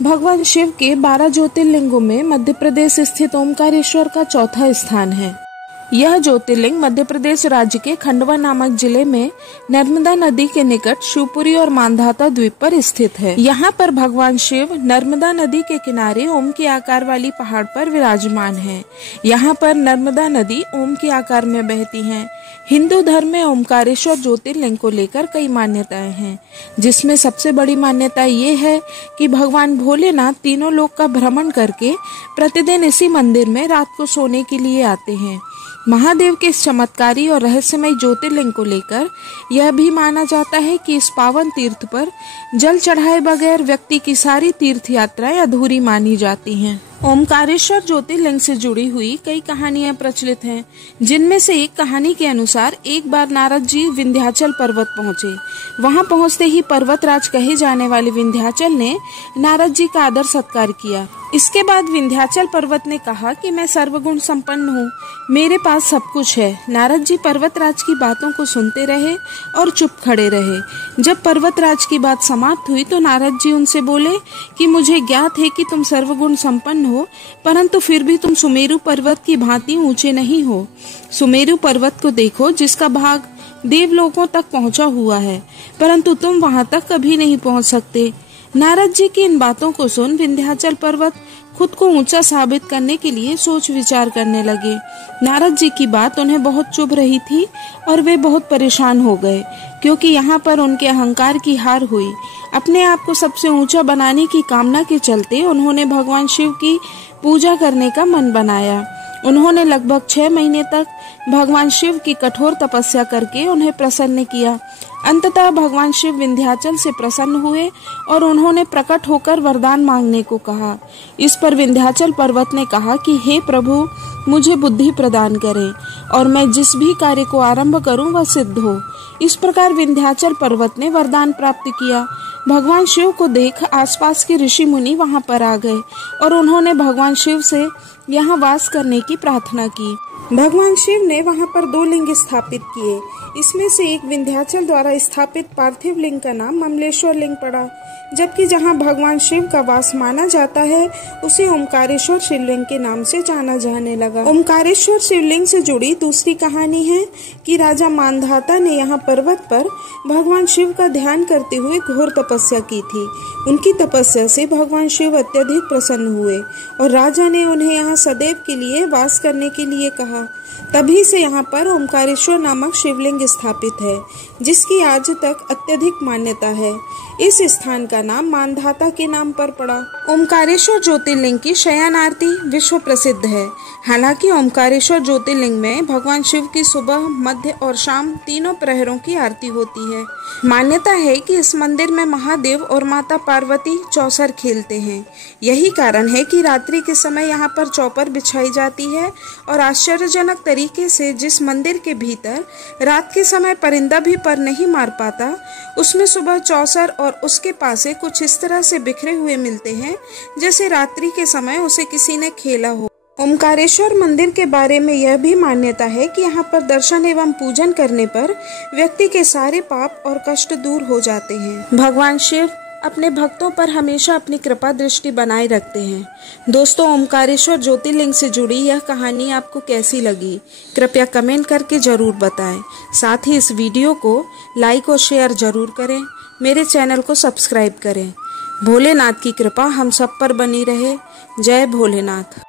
भगवान शिव के 12 ज्योतिर्लिंगों में मध्य प्रदेश स्थित ओमकारेश्वर का चौथा स्थान है। यह ज्योतिर्लिंग मध्य प्रदेश राज्य के खंडवा नामक जिले में नर्मदा नदी के निकट शिवपुरी और मांधाता द्वीप पर स्थित है। यहाँ पर भगवान शिव नर्मदा नदी के किनारे ओम के आकार वाली पहाड़ पर विराजमान है। यहाँ पर नर्मदा नदी ओम के आकार में बहती है। हिंदू धर्म में ओमकारेश्वर ज्योतिर्लिंग को लेकर कई मान्यताएं हैं, जिसमें सबसे बड़ी मान्यता ये है कि भगवान भोलेनाथ तीनों लोक का भ्रमण करके प्रतिदिन इसी मंदिर में रात को सोने के लिए आते हैं। महादेव के इस चमत्कारी और रहस्यमय ज्योतिर्लिंग को लेकर यह भी माना जाता है कि इस पावन तीर्थ पर जल चढ़ाए बगैर व्यक्ति की सारी तीर्थ यात्राएं अधूरी मानी जाती हैं। ओमकारेश्वर ज्योतिर्लिंग से जुड़ी हुई कई कहानियां प्रचलित हैं, जिनमें से एक कहानी के अनुसार एक बार नारद जी विंध्याचल पर्वत पहुंचे। वहां पहुंचते ही पर्वतराज कहे जाने वाले विंध्याचल ने नारद जी का आदर सत्कार किया। इसके बाद विंध्याचल पर्वत ने कहा कि मैं सर्वगुण संपन्न हूँ, मेरे पास सब कुछ है। नारद जी पर्वतराज की बातों को सुनते रहे और चुप खड़े रहे। जब पर्वतराज की बात समाप्त हुई तो नारद जी उनसे बोले कि मुझे ज्ञात है कि तुम सर्वगुण संपन्न हो, परंतु फिर भी तुम सुमेरु पर्वत की भांति ऊंचे नहीं हो। सुमेरु पर्वत को देखो, जिसका भाग देवलोकों तक पहुंचा हुआ है, परंतु तुम वहां तक कभी नहीं पहुंच सकते। नारद जी की इन बातों को सुन विंध्याचल पर्वत खुद को ऊंचा साबित करने के लिए सोच विचार करने लगे। नारद जी की बात उन्हें बहुत चुभ रही थी और वे बहुत परेशान हो गए, क्योंकि यहाँ पर उनके अहंकार की हार हुई। अपने आप को सबसे ऊंचा बनाने की कामना के चलते उन्होंने भगवान शिव की पूजा करने का मन बनाया। उन्होंने लगभग 6 महीने तक भगवान शिव की कठोर तपस्या करके उन्हें प्रसन्न किया। अंततः भगवान शिव विंध्याचल से प्रसन्न हुए और उन्होंने प्रकट होकर वरदान मांगने को कहा। इस पर विंध्याचल पर्वत ने कहा कि हे प्रभु, मुझे बुद्धि प्रदान करें और मैं जिस भी कार्य को आरंभ करूं वह सिद्ध हो। इस प्रकार विंध्याचल पर्वत ने वरदान प्राप्त किया। भगवान शिव को देख आसपास के ऋषि मुनि वहां पर आ गए और उन्होंने भगवान शिव से यहाँ वास करने की प्रार्थना की। भगवान शिव ने वहां पर 2 लिंग स्थापित किए। इसमें से एक विंध्याचल द्वारा स्थापित पार्थिव लिंग का नाम ममलेश्वर लिंग पड़ा, जबकि जहां भगवान शिव का वास माना जाता है उसे ओमकारेश्वर शिवलिंग के नाम से जाना जाने लगा। ओमकारेश्वर शिवलिंग से जुड़ी दूसरी कहानी है कि राजा मांधाता ने यहाँ पर्वत पर भगवान शिव का ध्यान करते हुए घोर तपस्या की थी। उनकी तपस्या से भगवान शिव अत्यधिक प्रसन्न हुए और राजा ने उन्हें यहाँ सदैव के लिए वास करने के लिए कहा। तभी से यहाँ पर ओमकारेश्वर नामक शिवलिंग स्थापित है, जिसकी आज तक अत्यधिक मान्यता है। इस स्थान का नाम मांधाता के नाम पर पड़ा। ओमकारेश्वर ज्योतिर्लिंग की शयन आरती विश्व प्रसिद्ध है। हालांकि ओमकारेश्वर ज्योतिर्लिंग में भगवान शिव की सुबह, मध्य और शाम तीनों प्रहरों की आरती होती है। मान्यता है कि इस मंदिर में महादेव और माता पार्वती चौसर खेलते हैं। यही कारण है कि रात्रि के समय यहाँ पर चौपर बिछाई जाती है और आश्चर्यजनक तरीके से जिस मंदिर के भीतर रात के समय परिंदा भी पर नहीं मार पाता, उसमें सुबह चौसर और उसके पासे कुछ इस तरह से बिखरे हुए मिलते हैं जैसे रात्रि के समय उसे किसी ने खेला हो। ओमकारेश्वर मंदिर के बारे में यह भी मान्यता है कि यहाँ पर दर्शन एवं पूजन करने पर व्यक्ति के सारे पाप और कष्ट दूर हो जाते हैं। भगवान शिव अपने भक्तों पर हमेशा अपनी कृपा दृष्टि बनाए रखते हैं। दोस्तों, ओमकारेश्वर ज्योतिर्लिंग से जुड़ी यह कहानी आपको कैसी लगी, कृपया कमेंट करके जरूर बताएं। साथ ही इस वीडियो को लाइक और शेयर जरूर करें। मेरे चैनल को सब्सक्राइब करें। भोलेनाथ की कृपा हम सब पर बनी रहे। जय भोलेनाथ।